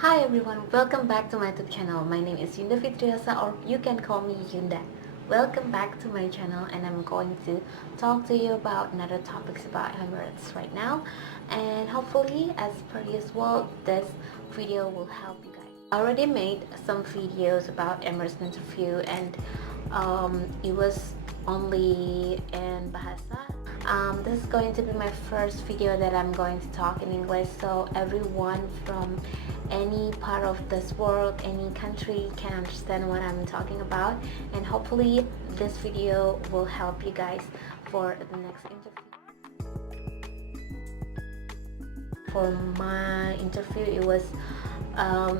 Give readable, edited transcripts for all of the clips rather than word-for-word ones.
Hi everyone, welcome back to my YouTube channel. My name is Yunda Fitriasa, or you can call me Yunda. Welcome back to my channel, and I'm going to talk to you about another topics about Emirates right now, and hopefully as per usual this video will help you guys. I already made some videos about Emirates interview, and it was only in Bahasa. This is going to be my first video that I'm going to talk in English, so everyone from any part of this world, any country can understand what I'm talking about, and hopefully this video will help you guys for the next interview. For my interview, it was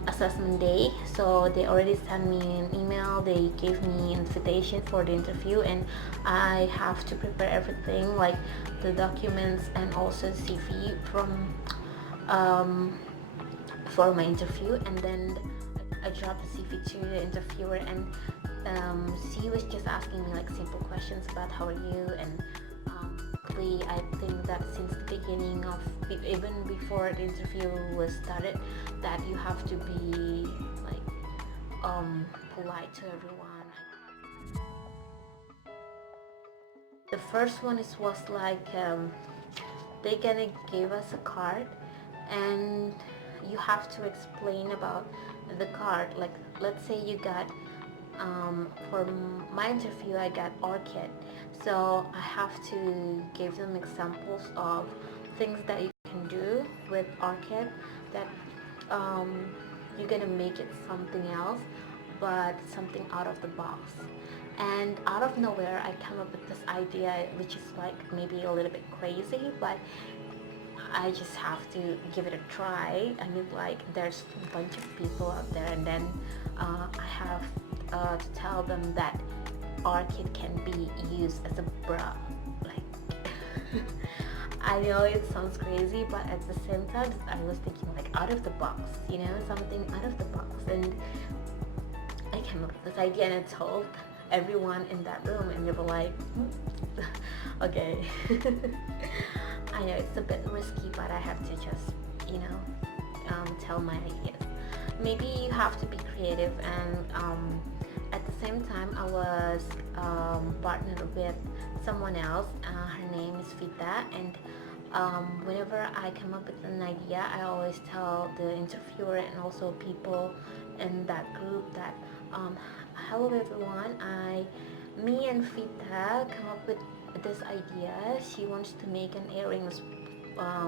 assessment day, so they already sent me an email, they gave me invitation for the interview, and I have to prepare everything like the documents and also CV from for my interview. And then I dropped the CV to the interviewer, and she was just asking me like simple questions about how are you, and I think that since the beginning of even before the interview was started, that you have to be like polite to everyone. The first one was like they gonna give us a card, and you have to explain about the card. Like let's say you got for my interview I got orchid, so I have to give them examples of things that you can do with orchid, that um, you're gonna make it something else, but something out of the box. And out of nowhere I come up with this idea, which is like maybe a little bit crazy, but I just have to give it a try. I mean, like there's a bunch of people out there, and then I have to tell them that orchid can be used as a bra. Like I know it sounds crazy, but at the same time I was thinking like out of the box, something out of the box. And I came up with this idea, and I told everyone in that room, and they were like, okay. I know it's a bit risky, but I have to just, tell my ideas. Maybe you have to be creative, and at the same time, I was partnered with someone else. Her name is Vita, and whenever I come up with an idea, I always tell the interviewer and also people in that group that, hello everyone, me and Vita come up with this idea. She wants to make an earrings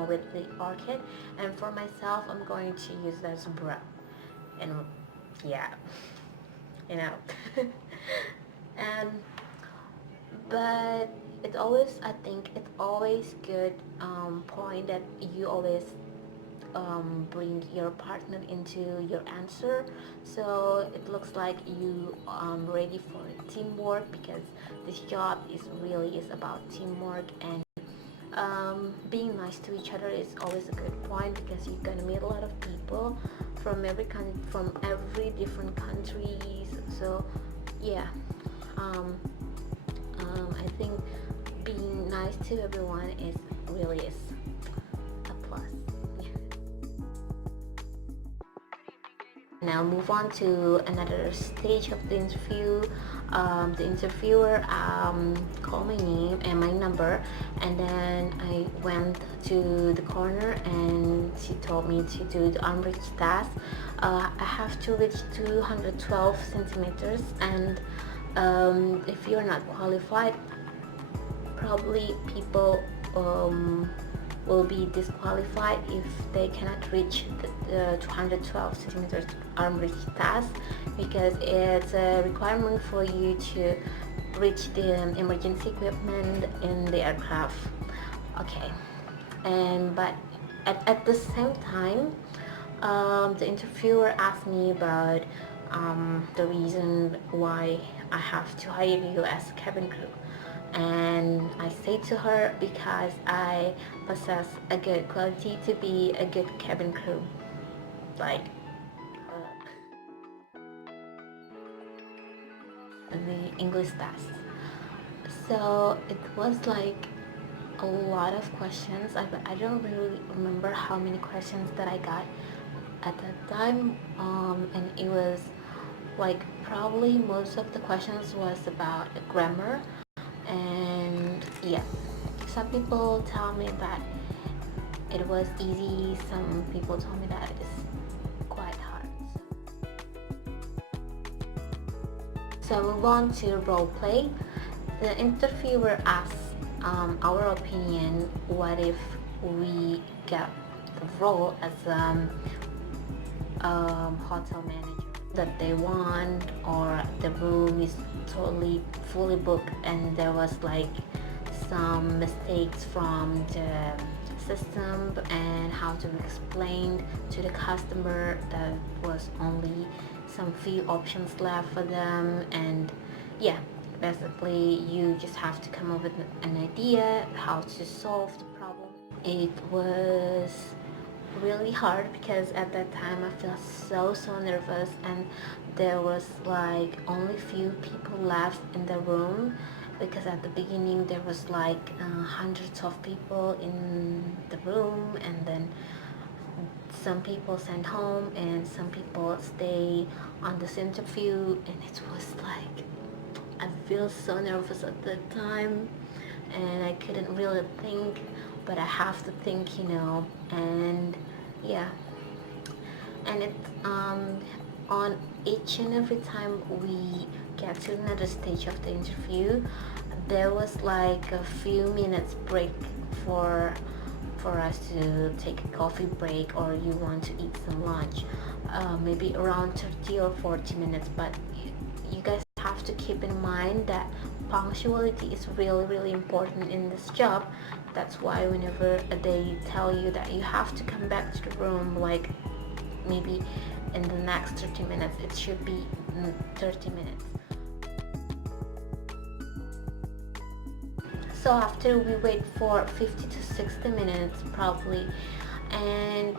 with the orchid, and for myself, I'm going to use that as a bra. And yeah, you know. and but it always, I think it's always good point that you always bring your partner into your answer, so it looks like you ready for teamwork, because this job is about teamwork, and being nice to each other is always a good point, because you're gonna meet a lot of people from every different countries. So yeah, I think being nice to everyone is really is a plus. Now move on to another stage of the interview. The interviewer called my name and my number, and then I went to the corner, and she told me to do the arm reach task. I have to reach 212 centimeters, and if you're not qualified, probably people will be disqualified if they cannot reach the 212 centimeters arm reach task, because it's a requirement for you to reach the emergency equipment in the aircraft. Okay, and but at the same time, the interviewer asked me about the reason why I have to hire you as a cabin crew, and I say to her, because I possess a good quality to be a good cabin crew, like the English test. So it was like a lot of questions. I don't really remember how many questions that I got, at that time, and it was like probably most of the questions was about grammar. And yeah, some people tell me that it was easy, some people told me that it's quite hard. So move on to role play. The interviewer asked our opinion, what if we get the role as hotel manager that they want, or the room is totally fully booked and there was like some mistakes from the system, and how to explain to the customer that was only some few options left for them. And yeah, basically you just have to come up with an idea how to solve the problem. It was really hard because at that time I felt so nervous, and there was like only few people left in the room, because at the beginning there was like hundreds of people in the room, and then some people sent home and some people stay on this interview. And it was like I feel so nervous at that time, and I couldn't really think, but I have to think, and yeah. And it on each and every time we get to another stage of the interview, there was like a few minutes break for us to take a coffee break, or you want to eat some lunch, maybe around 30 or 40 minutes. But you guys have to keep in mind that punctuality is really important in this job. That's why whenever they tell you that you have to come back to the room like maybe in the next 30 minutes, it should be 30 minutes. So after we wait for 50 to 60 minutes probably, and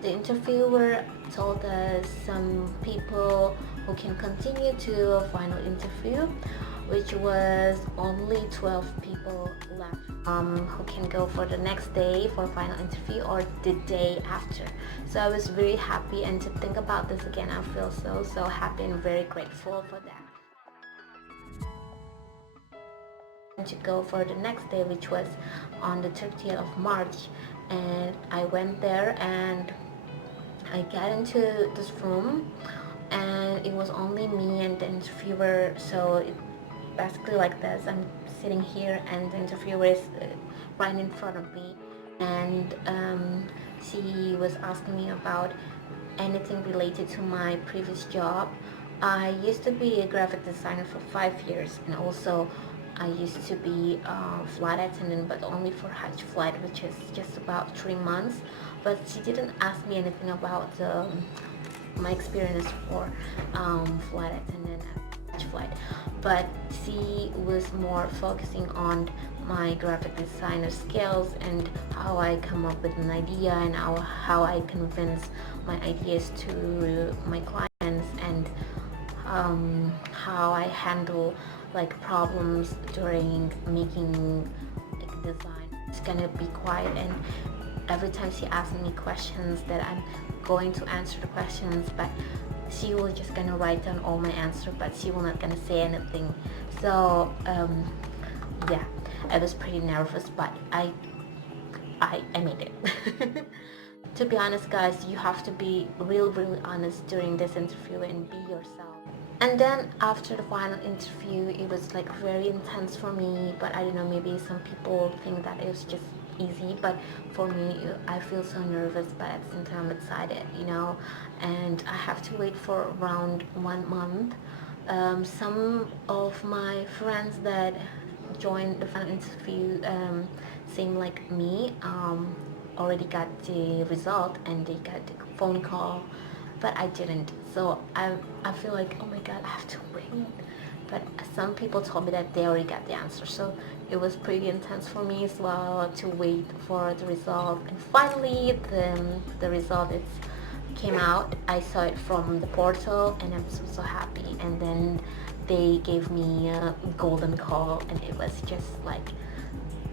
the interviewer told us some people who can continue to a final interview, which was only 12 people left, who can go for the next day for final interview or the day after. So I was very happy, and to think about this again, I feel so happy and very grateful for that. To go for the next day, which was on the 30th of March, and I went there and I got into this room, and it was only me and the interviewer. So it basically like this, I'm sitting here and the interviewer is right in front of me, and she was asking me about anything related to my previous job. I used to be a graphic designer for 5 years, and also I used to be a flight attendant, but only for Hajj flight, which is just about 3 months. But she didn't ask me anything about my experience for flight attendant and Hajj flight. But she was more focusing on my graphic designer skills and how I come up with an idea, and how I convince my ideas to my clients, and how I handle like problems during making like design. It's gonna be quiet, and every time she asks me questions that I'm going to answer the questions, but she will just gonna write down all my answer, but she will not gonna say anything. So yeah, I was pretty nervous, but I made it. To be honest guys, you have to be really honest during this interview and be yourself. And then after the final interview, it was like very intense for me, but I don't know, maybe some people think that it was just easy, but for me I feel so nervous, but at the same time I'm excited, and I have to wait for around 1 month. Some of my friends that joined the final interview, same like me, already got the result and they got the phone call, but I didn't. So I feel like, oh my god, I have to wait. But some people told me that they already got the answer, so it was pretty intense for me as well to wait for the result. And finally the result came out. I saw it from the portal and I'm so happy. And then they gave me a golden call, and it was just like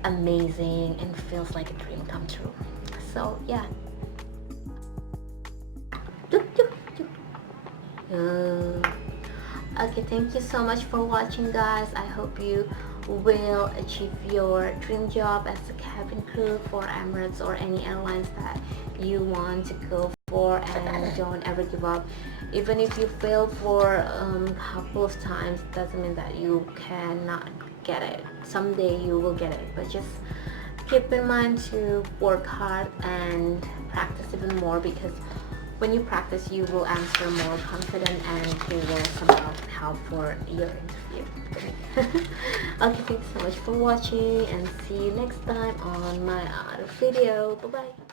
amazing and feels like a dream come true. So yeah. Uh, okay, thank you so much for watching, guys. I hope you will achieve your dream job as a cabin crew for Emirates or any airlines that you want to go for, and don't ever give up. Even if you fail for a couple of times, doesn't mean that you cannot get it. Someday you will get it, but just keep in mind to work hard and practice even more, because when you practice you will answer more confident and it will somehow help for your interview. Okay, thanks so much for watching and see you next time on my other video. Bye bye.